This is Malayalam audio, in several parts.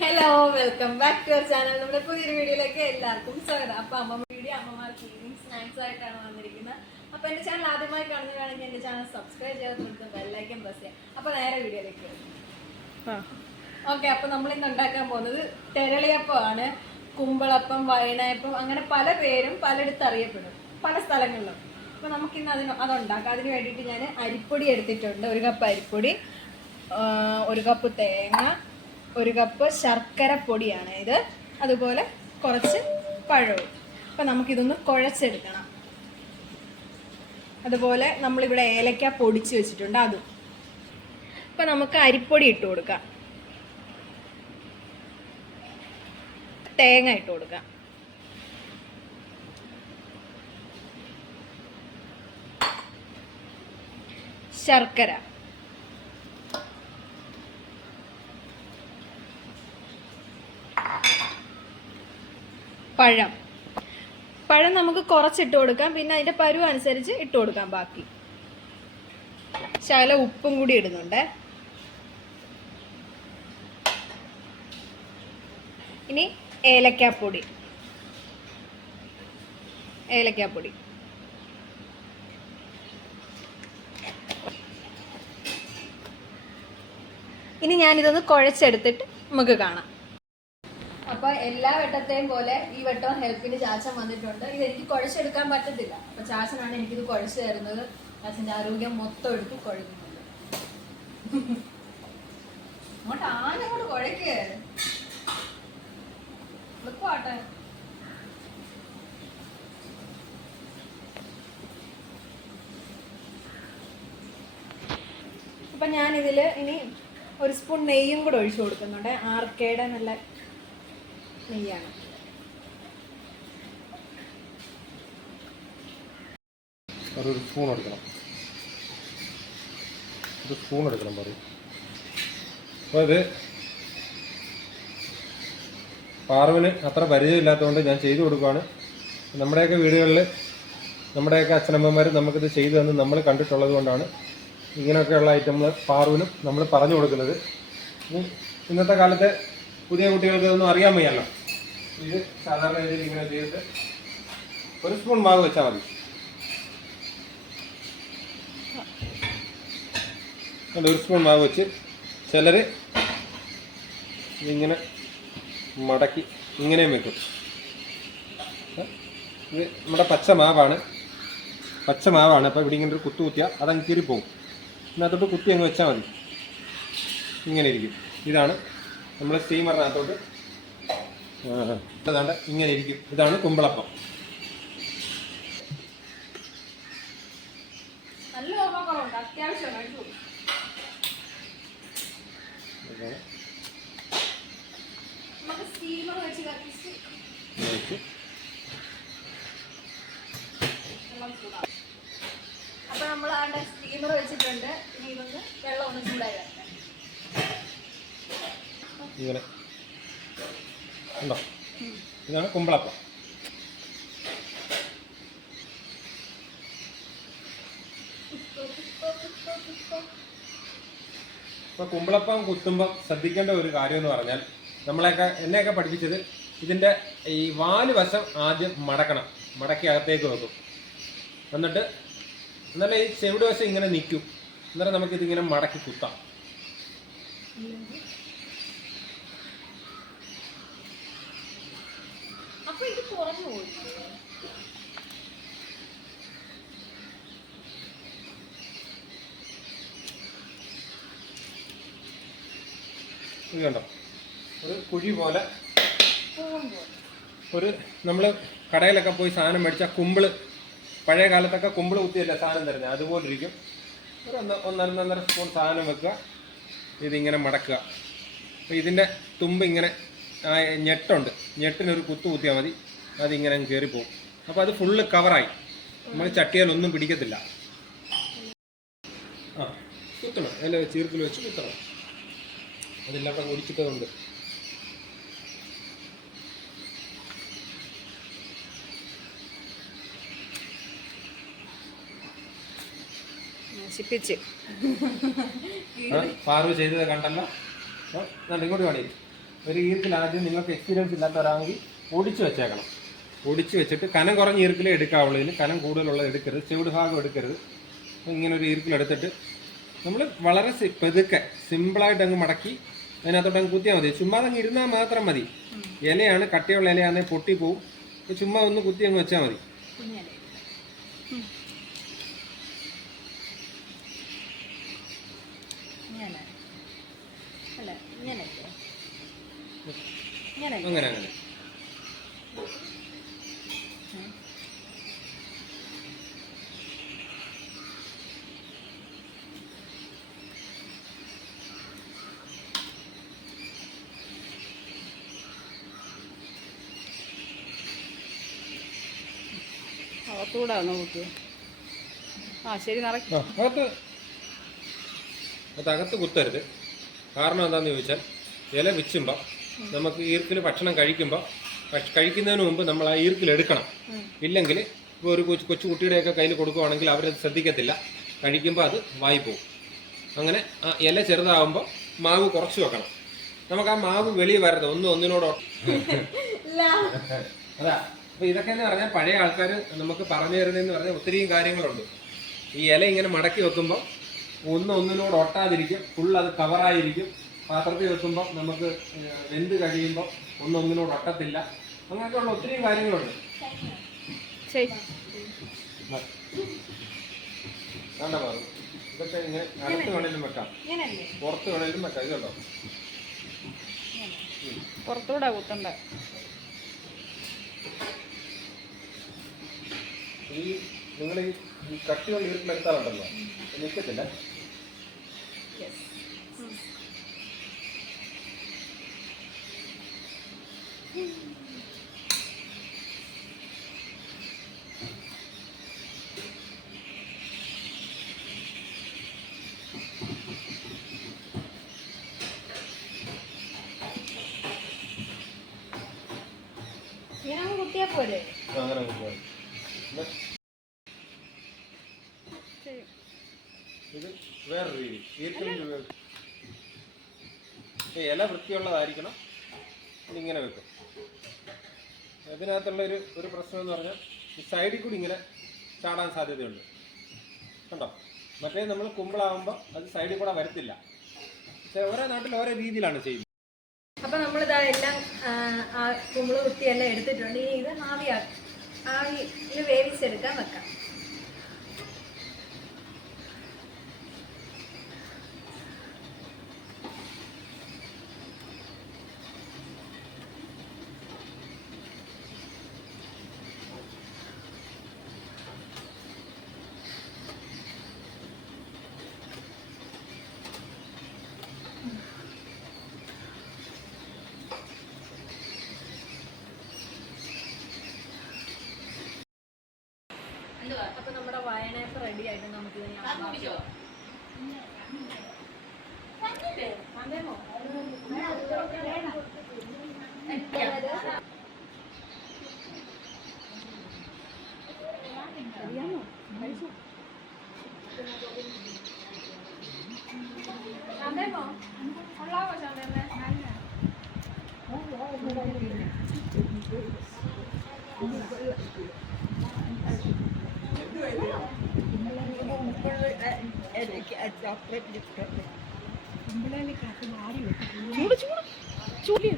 Hello welcome back to our channel നമ്മുടെ പുതിയൊരു വീഡിയോയിലേക്ക് എല്ലാവർക്കും സ്വാഗതം. അപ്പൊ അമ്മ വീഡിയോ അമ്മമാർക്ക് ഈവനിങ് സ്നാക്സ് ആയിട്ടാണ് വന്നിരിക്കുന്നത്. അപ്പൊ എന്റെ ചാനൽ ആദ്യമായി കാണുന്നതാണെങ്കിൽ എന്റെ ചാനൽ സബ്സ്ക്രൈബ് ചെയ്ത് കൊടുത്ത് ബെല്ലൈക്കൻ പ്രസ് ചെയ്യാം. അപ്പൊ നേരെ വീഡിയോയിലേക്ക് ഓക്കെ അപ്പൊ നമ്മൾ ഇന്ന് ഉണ്ടാക്കാൻ പോകുന്നത് തെരളിയപ്പമാണ്. കുമ്പളപ്പം വയണയപ്പം അങ്ങനെ പല പേരും പലയിടത്ത് അറിയപ്പെടും. പല സ്ഥലങ്ങളിലും. അപ്പൊ നമുക്കിന്ന് അതിന് അതുണ്ടാക്കാം. അതിന് വേണ്ടിയിട്ട് ഞാൻ അരിപ്പൊടി എടുത്തിട്ടുണ്ട്. ഒരു കപ്പ് അരിപ്പൊടി ഒരു കപ്പ് തേങ്ങ ഒരു കപ്പ് ശർക്കര പൊടിയാണ് ഇത്. അതുപോലെ കുറച്ച് പഴവും. അപ്പം നമുക്കിതൊന്ന് കുഴച്ചെടുക്കണം. അതുപോലെ നമ്മളിവിടെ ഏലക്ക പൊടിച്ച് വെച്ചിട്ടുണ്ട് അതും. അപ്പം നമുക്ക് അരിപ്പൊടി ഇട്ട് കൊടുക്കാം. തേങ്ങ ഇട്ട് കൊടുക്കാം. ശർക്കര. പഴം. പഴം നമുക്ക് കുറച്ചിട്ട് കൊടുക്കാം. പിന്നെ അതിന്റെ പരുവ് അനുസരിച്ച് ഇട്ട് കൊടുക്കാം ബാക്കി. ശകല ഉപ്പും കൂടി ഇടുന്നുണ്ട്. ഇനി ഏലക്കാപ്പൊടി. ഏലക്കാപ്പൊടി. ഇനി ഞാനിതൊന്ന് കുഴച്ചെടുത്തിട്ട് നമുക്ക് കാണാം. അപ്പൊ എല്ലാ വെട്ടത്തെയും പോലെ ഈ വെട്ടം ഹെൽപ്പിന് ചാച്ചൻ വന്നിട്ടുണ്ട്. ഇത് എനിക്ക് കുഴച്ചെടുക്കാൻ പറ്റത്തില്ല. അപ്പൊ ചാച്ചനാണ് എനിക്കിത് കുഴച്ച് തരുന്നത്. ചാച്ചന്റെ ആരോഗ്യം മൊത്തം എടുത്ത് കുഴക്കുന്നുണ്ട് അങ്ങോട്ട് ആന അങ്ങോട്ട് കുഴക്കേ എളുപ്പമാട്ടെ അപ്പൊ ഇനി ഒരു സ്പൂൺ നെയ്യും കൂടെ ഒഴിച്ചു കൊടുക്കുന്നുണ്ട്. ആർക്കേടെ നല്ല നെയ്യാണ്. ഒരു സ്പൂൺ എടുക്കണം. ഒരു സ്പൂൺ എടുക്കണം പറയും. അപ്പോൾ ഇത് പാർവിന് അത്ര പരിചയമില്ലാത്തതുകൊണ്ട് ഞാൻ ചെയ്തു കൊടുക്കുകയാണ് നമ്മുടെയൊക്കെ വീടുകളിൽ നമ്മുടെയൊക്കെ അച്ഛനമ്മമാർ നമുക്കിത് ചെയ്തു തന്ന് നമ്മൾ കണ്ടിട്ടുള്ളത് കൊണ്ടാണ് ഇങ്ങനെയൊക്കെയുള്ള ഐറ്റങ്ങൾ പാർവിനും നമ്മൾ പറഞ്ഞു കൊടുക്കുന്നത്. ഇന്നത്തെ കാലത്തെ പുതിയ കുട്ടികൾക്ക് ഇതൊന്നും അറിയാൻ വയ്യല്ലോ. ഇത് സാധാരണ രീതിയിൽ ഇങ്ങനെ ചെയ്തിട്ട് ഒരു സ്പൂൺ മാവ് വെച്ചാൽ മതി. ഒരു സ്പൂൺ മാവ് വെച്ച് ചിലർ ഇങ്ങനെ മടക്കി ഇങ്ങനെയും വെക്കും. ഇത് നമ്മുടെ പച്ച മാവാണ്. പച്ച മാവാണ്. അപ്പോൾ ഇവിടെ ഇങ്ങനെ ഒരു കുത്തു കുത്തിയാൽ അതങ്ങ് കീറിപ്പോവും ഇതിനകത്തോട്ട് കുത്തി അങ്ങ് വെച്ചാൽ മതി. ഇങ്ങനെ ഇരിക്കും. ഇതാണ് നമ്മുടെ സ്റ്റീമറിനകത്തോട്ട് അതാണ്ട് ഇങ്ങനെ ഇരിക്കും. ഇതാണ് കുമ്പളപ്പം. അപ്പൊ നമ്മൾ ആണ്ട് സ്റ്റീമർ വെച്ചിട്ടുണ്ട്. ഇനി ഇതൊന്ന് വെള്ളം ഒന്ന് ചൂടായി വരട്ടെ. ഇങ്ങനെ. ഉണ്ടോ? ഇതാണ് കുമ്പളപ്പം. ഇപ്പൊ കുമ്പളപ്പം കുത്തുമ്പം ശ്രദ്ധിക്കേണ്ട ഒരു കാര്യം എന്ന് പറഞ്ഞാൽ നമ്മളെയൊക്കെ എന്നെയൊക്കെ പഠിപ്പിച്ചത് ഇതിന്റെ ഈ വാൽ വശം ആദ്യം മടക്കണം. മടക്കി അകത്തേക്ക് വെക്കും. എന്നിട്ട് എന്നാൽ ഈ ചെവിട് വശം ഇങ്ങനെ നിൽക്കും. എന്നിട്ട് നമുക്കിതിങ്ങനെ മടക്കി കുത്താം അപ്പൊ ഇത് കുറഞ്ഞു പോയി ഇത് കണ്ടോ? ഒരു കുഴി പോലെ. ഒരു നമ്മൾ കടയിലൊക്കെ പോയി സാധനം മേടിച്ചാൽ കുമ്പിൾ. പഴയ കാലത്തൊക്കെ കുമ്പിൾ കുത്തിയല്ല സാധനം തരുന്നത് അതുപോലെ ഇരിക്കും ഒരു ഒന്ന് ഒന്നര ഒന്നര സ്പൂൺ സാധനം വെക്കുക. ഇതിങ്ങനെ മടക്കുക. അപ്പോൾ ഇതിന്റെ തുമ്പ് ഇങ്ങനെ ഞെട്ടുണ്ട്. ഞെട്ടിനൊരു കുത്തു കുത്തിയാൽ മതി. അതിങ്ങനെ അങ്ങ് കയറിപ്പോവും അപ്പോൾ അത് ഫുള്ള് കവറായി നമ്മൾ ചട്ടിയാലൊന്നും പിടിക്കത്തില്ല. ആ കുത്തണം. അതിൽ ചീർക്കിൽ വെച്ച് കുത്തണം. നശിപ്പിച്ച്. ആ, പാർവ് ചെയ്തത് കണ്ടല്ലോ. ഇങ്ങോട്ട് കാണി ഒരു ഈർക്കിൽ ആദ്യം നിങ്ങൾക്ക് എക്സ്പീരിയൻസ് ഇല്ലാത്തവരാണെങ്കിൽ ഒടിച്ചു വെച്ചേക്കണം. ഒടിച്ചു വെച്ചിട്ട് കനം കുറഞ്ഞ ഈർക്കിലേ എടുക്കാവുള്ളൂ. ഇതിന് കനം കൂടുതലുള്ളത് എടുക്കരുത്. ചുവട് ഭാഗം എടുക്കരുത്. ഇങ്ങനെ ഒരു ഈർക്കിൽ എടുത്തിട്ട് നമ്മൾ വളരെ പതുക്കെ സിമ്പിളായിട്ട് അങ്ങ് മടക്കി അതിനകത്തോട്ട് കുത്തിയാൽ മതി. ചുമ്മാ അങ്ങ് ഇരുന്നാൽ മാത്രം മതി. ഇലയാണ് കട്ടിയുള്ള ഇലയാണെങ്കിൽ പൊട്ടിപ്പോവും ചുമ്മാ ഒന്ന് കുത്തി അങ്ങ് വെച്ചാൽ മതി. അങ്ങനെ അങ്ങനെ. അകത്തൂടെ ഒന്ന് ആ ശരി അത് അകത്ത്. കുത്തരുത്. കാരണം എന്താണെന്ന് ചോദിച്ചാൽ ഇല വെച്ചുമ്പോൾ നമുക്ക് ഈർക്കിൽ ഭക്ഷണം കഴിക്കുമ്പോൾ കഴിക്കുന്നതിന് മുമ്പ് നമ്മൾ ആ ഈർക്കിൽ എടുക്കണം. ഇല്ലെങ്കിൽ ഇപ്പോൾ ഒരു കൊച്ചു കൊച്ചു കുട്ടിയുടെയൊക്കെ കയ്യിൽ കൊടുക്കുവാണെങ്കിൽ അവരത് ശ്രദ്ധിക്കത്തില്ല. കഴിക്കുമ്പോൾ അത് വായി പോകും അങ്ങനെ ആ ഇല ചെറുതാവുമ്പോൾ മാവ് കുറച്ച് വെക്കണം. നമുക്ക് ആ മാവ് വെളിയിൽ വരരുത്. ഒന്നും ഒന്നിനോട് അതാ. അപ്പൊ ഇതൊക്കെ എന്ന് പറഞ്ഞാൽ പഴയ ആൾക്കാർ നമുക്ക് പറഞ്ഞു തരുന്നതെന്ന് പറഞ്ഞാൽ ഒത്തിരിയും കാര്യങ്ങളുണ്ട്. ഈ ഇല ഇങ്ങനെ മടക്കി വെക്കുമ്പോൾ ഒന്ന് ഒന്നിനോട് ഒട്ടാതിരിക്കും ഫുൾ അത് കവറായിരിക്കും പാത്രത്തിൽ വെക്കുമ്പോൾ നമുക്ക് വെന്ത് കഴിയുമ്പോൾ ഒന്നൊന്നിനോട് ഒട്ടത്തില്ല. അങ്ങനെയൊക്കെയുള്ള ഒത്തിരിയും കാര്യങ്ങളുണ്ട്. വേണ്ട പറഞ്ഞു ഇതൊക്കെ ഇങ്ങനെ അകത്ത് വേണേലും വെക്കാം. പുറത്ത് വേണേലും വെക്കാം. ഇതുണ്ടോ? പുറത്തൂടെ കുത്തണ്ട. ഈ നിങ്ങൾ ഈ ഈ കട്ടിയുള്ള വീട്ടിലെടുത്താലുണ്ടല്ലോ നിൽക്കത്തില്ല യെസ് കുട്ടിയാ പോരെ? അങ്ങനെ നോക്കിയാൽ പിന്നെ ശരി ഇത് വേറൊരു രീതി ഈർക്കലിന്റെ വേറെ ഇല ഇങ്ങനെ വെക്കും. ഇതിനകത്തുള്ള ഒരു ഒരു പ്രശ്നം എന്ന് പറഞ്ഞാൽ ഈ സൈഡിൽ കൂടി ഇങ്ങനെ ചാടാൻ സാധ്യതയുണ്ട്. കണ്ടോ? മറ്റേ നമ്മൾ കുമ്പിളാകുമ്പോൾ അത് സൈഡിൽ കൂടെ വരത്തില്ല. പക്ഷേ ഓരോ നാട്ടിൽ ഓരോ രീതിയിലാണ് ചെയ്യുന്നത്. അപ്പൊ നമ്മളിതാ എല്ലാം കുമ്പിൾ വൃത്തിയെല്ലാം എടുത്തിട്ടുണ്ട്. ഇനി ഇത് ആവിയാക്കും ആവിയിൽ വേവിച്ചെടുക്കാൻ വെക്കാം. നമുക്ക് കൊള്ളാവോ ചൂട് ചൂട്. ചൂട്.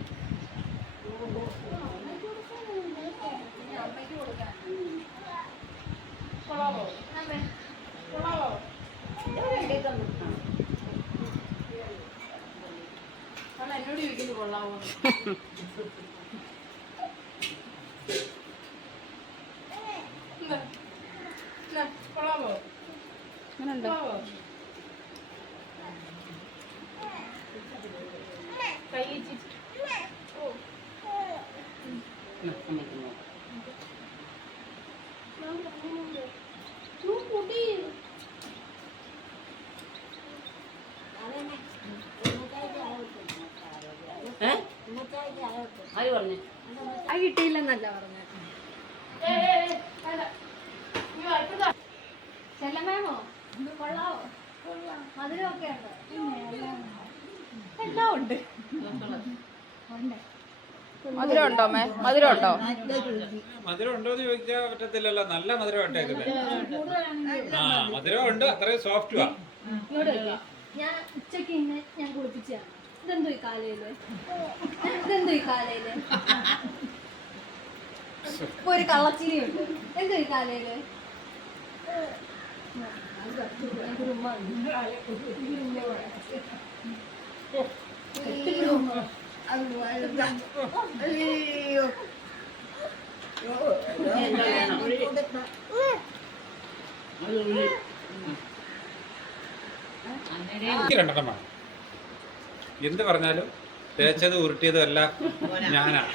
എന്നോട് ചോദിക്കുന്നു കൊള്ളാവോ കൊള്ളാവോ അങ്ങനെയുണ്ട് കൊള്ളാവോ പറഞ്ഞു. ആ കിട്ടിയില്ലെന്നല്ല പറഞ്ഞു ചെല്ലമേമോ കൊള്ളാവോ? മധുരമൊക്കെ ഉണ്ട്? എല്ലാം ഉണ്ട്. മധുരം ഉണ്ടോ. അമ്മേ മധുരം ഉണ്ടോ മധുരം ഉണ്ടോ എന്ന് ചോദിച്ചാ പറ്റത്തില്ലല്ലോ. നല്ല മധുരം ആ മധുരം ഉണ്ട്. അത്രയും സോഫ്റ്റുവാ ഇങ്ങോട്ട് ഞാൻ ഉച്ചയ്ക്ക് ഇന്ന് ഞാൻ കുളിപ്പിച്ചതാണ്. ഇതെന്തോ ഈ കാലയിൽ? ഇതെന്തോ ഈ കാലയിൽ? ഇപ്പൊ ഒരു കള്ളച്ചിരി ഉണ്ട് എന്തോ ഈ കാലയിൽ. അയ്യോ എന്ത് പറഞ്ഞാലും തേച്ചത് ഉരുട്ടിയതും എല്ലാം ഞാനാണ്